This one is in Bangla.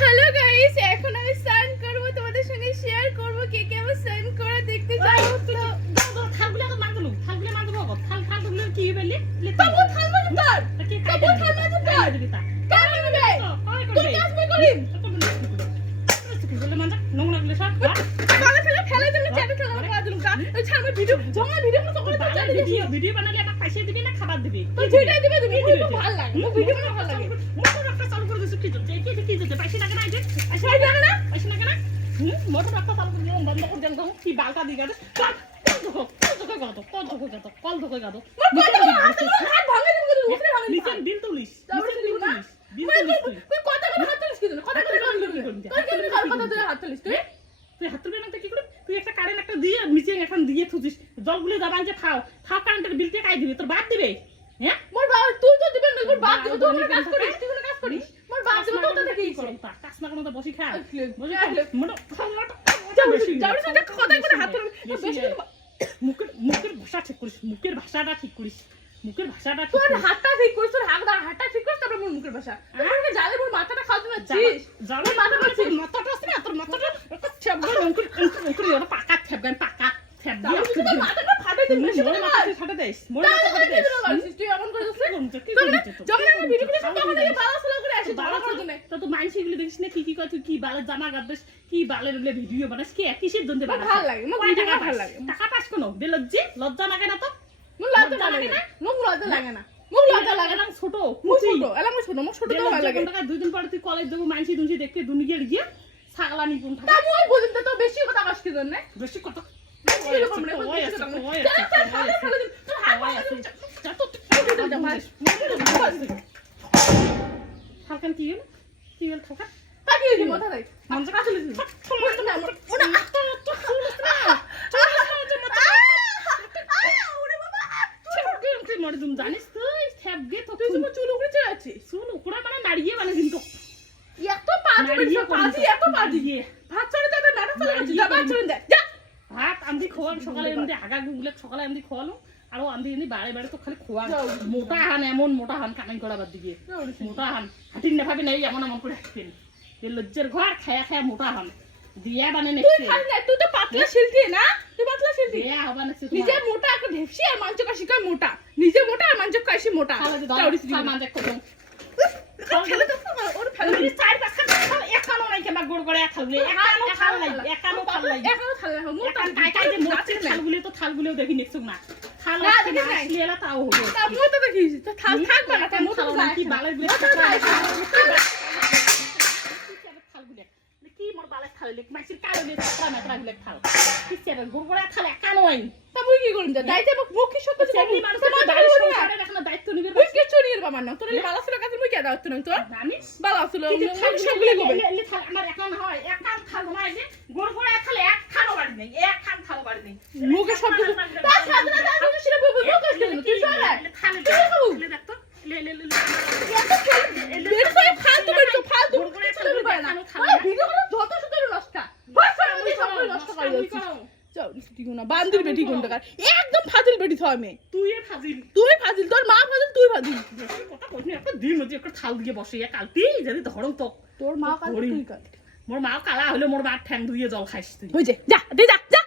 হ্যালো গাইস, এখন আমি স্নান করব, তোমাদের সঙ্গে শেয়ার করব কে কে আমার স্নান করে দেখতে চাও। তো থালগুলো মার দিলু, থালগুলো মার দেবো। থালগুলো কি বেলি? তবু থাল মানে তোর, তবু থাল মানে তোর। কেন হবে? তুই কাজ মে করিম। নোংরা গুলো সব কালা ফেলে ফেলে দিলে চেটে খেলা করা দিলুম কা। ওই ছাড়বে ভিডিও, জঙ্গল ভিডিও মতো করে তো চেটে দিবি। ভিডিও বানালে আমাকে পয়সা দিবি না খাবার দিবি? তুই ভিডিও দিবি, তুমি খুব ভালো লাগে। মোক ভিডিও বানাতে ভালো লাগে। মোটর একটা চালু করে দিছিস কি চলছে? কি চলছে? পয়সা টাকা নাই যে? পয়সা লাগে না? পয়সা টাকা না? মোটর একটা চালু করে দিলাম, বন্ধ করে দিলাম, কি বালটা দিয়ে গেছে। কল ধোকে গাদো। হাত ভাঙে দিবি, উঠে ভাঙে দিবি। নিচের বিল তুলিস। তারপরে দিবি না? বিল তুলিস তুই। তুই কথা করে হাত তুলিস কি জন্য? কথা করে হাত তুলিস। তুই কেন কথা তুই হাত তুলিস তুই? তুই হাত তুলবি না তো কি করে? তুই একটা কারেন্ট একটা দিয়ে নিচে এখন দিয়ে থুছিস। জলগুলো যাবান যে খাও কারেন্টের বিলটা কাই দিবি? তোর বাপ দিবে? হ্যাঁ? মোর বাবা তুই তো দিবেন না, মোর বাপ দিবে। তুই কোনো কাজ করিস, তুই কোনো কাজ করিস। মোর বাপ দিবে তো তোতে কি করব? কাজ না কোনো তো বসি খা। বসে মনে যাও সঙ্গে কথা করে হাত তুলবি। বেশি মুখের ভাষা ঠিক করিস। মুখের ভাষাটা ঠিক করিস। মুখের ভাষাটা ঠিক তোর করিস। হাতটা ঠিক করিস, তোর হাতটা ঠিক করিস, তারপর মোর মুখের ভাষা। তোর জালে মোর মাথাটা খাওয়া দিন চিস। জানো মাথাটা ঠিক মাথাটা আছে না? তোর মাথাটা একটা ছেবগা অঙ্কুর ওটা পাকা ছেবগা পাকা ছেবগা। তুই তো মাথাটা ফাটে দিবি, বেশি মোর করে মাথা মার। তুই ফাটে দেস। মোর মাথা ফাটে দেস। তুই এমন করে দিছিস। কি করছিস? যখন আমি ভিডিও করে তখন থেকে বালা সালা করে আসি, বালা সালা করে। তো তো মাইনসি গুলো দেখিস না কি কয়? তুই কি বালের জামা গাদছিস, কি বালের বলে ভিডিও বানাস, কি কিসের জন্য বানাস? ভালো লাগে, মোক ভিডিও ভালো লাগে। টাকা পাস কোন বেলজ্জি লজ্জা লাগে না তো? মোক লজ্জা লাগে না, মোক লজ্জা লাগে না, মোক লজ্জা লাগে না। ছোট মোক ছোট, এলা মোক ছোট, মোক ছোট তো ভালো লাগে। দুই দিন পরে তুই কলেজ যাবো, মাইনসি দুনসি দেখে দুনিয়ার গিয়ে ছাগলা নিপুণ তা থাকে। মই বুঝিম তো বেশি কথা কাজ কি জন্য? বেশি কত এরকম রে, বেশি কথা বলে। যা খালে খালে দিন, তোর হাত ভাঙা দিন। হালকান কি হল? কি হল খালকা? তাকিয়ে দি মাথা দেখ। মঞ্জা কাছে লিখি। মরে তুমি জানিস তুই ঠ্যাবগে তো তুই তো চুল উগড়ে চলে আছিস। শুন ওরা মানে নাড়িয়ে মানে কিন্তু এত পাজি বেরিয়ে পাজি, এত পাজি। ভাত চড়ে তো নাটক চলে আছিস। যা ভাত চড়ে দে। যা। ভাত আমি খোয়াল সকালে এমনি আগা গুগলে সকালে আমি খোয়ালো আর আমি এমনি বাড়ি বাড়ি তো খালি খোয়া মোটা হান এমন মোটা হান কামাই করাবার দিকে মোটা হান হাঁটিন না ভাবি নাই এমন এমন করে হাঁটতেন এই লজ্জের ঘর খায়া খায়া মোটা হান দিয়া বানে তুই নেছে খালি না, তুই তো পাতলা শিলতি না? তুই পাতলা শিলতি। দিয়া হবা নেছে নিজে মোটা একটা ঢেপসি আর মাংস কাশি কয় মোটা। নিজে মোটা আর মাংস কাশি মোটা। খালা দি দাও চাউরিস দিবি। সামান দেখ কত ফেলে তো ওর ফেলে তুমি চার পাঁচ খাল একানো নাই কেমা গোড় করে খালগুলো একানো খাল নাই একানো খাল নাই এখনো থালে না, মোটা কাই কাই যে মোটা খালগুলো তো খালগুলো দেখি নেছুক না খাল না, আছে দেখি না নাই। আসলিয়েলা তাও হবে তা মই তো দেখিস তো থাল থাকবে না, তা মোটা যায় কি না। বালের গুলো মোটা যায় না। কি মোর বালের খাল লিখ মাইসির কালো দিয়ে ছাত্রা মাত্রা গুলো খাল কি সেটা গুড়গুড়া খাল একানো আইন তা মুই কি করুম? যা দাইতে মুখ কি সব কিছু সেমনি করবি? মানুষের তোমার বাড়ির বাড়ি সংসারে এখন দায়িত্ব নিবে মুই কিছু নিয়ে বাবার না। তোর বালা ছিল কাছে মুই কে দাও তো তোর জানিস বালা ছিল কিন্তু সব সবগুলো সবগুলো করবে। এলি থাল আমার একান হয় একান খাল নাই যে গুড়গুড়া খাল এক খালো বাড়ি নেই এক খান খালো বাড়ি নেই মুখে সব কিছু তা সাদরা দাও মুখে ছিল বলবো মুখ আসলে তুই চলে খালে তুই খাবো লে দেখতো লে লে লে এত বের করে ফালতু বের করে ফালতু করে চলে পারে না। ওই ভিডিও করে যত সুন্দর নষ্ট বাস আমি সব নষ্ট করে দিচ্ছি। যাও ঠিক না বান্দির বেটি কোন টাকা একদম ফাজিল বেটি থয় মে। তুই ফাজিল তুই ফাজিল, তোর মা ফাজিল, তুই ফাজিল। কথা কইনি একটা দিন মধ্যে একটা থাল দিয়ে বসে কালতি যদি ধরং তো তোর মা কাল তুই কাল। মোর মা কালা হলে মোর মা ঠ্যাং ধুইয়ে জল খাইস তুই হই যা যা দে যা যা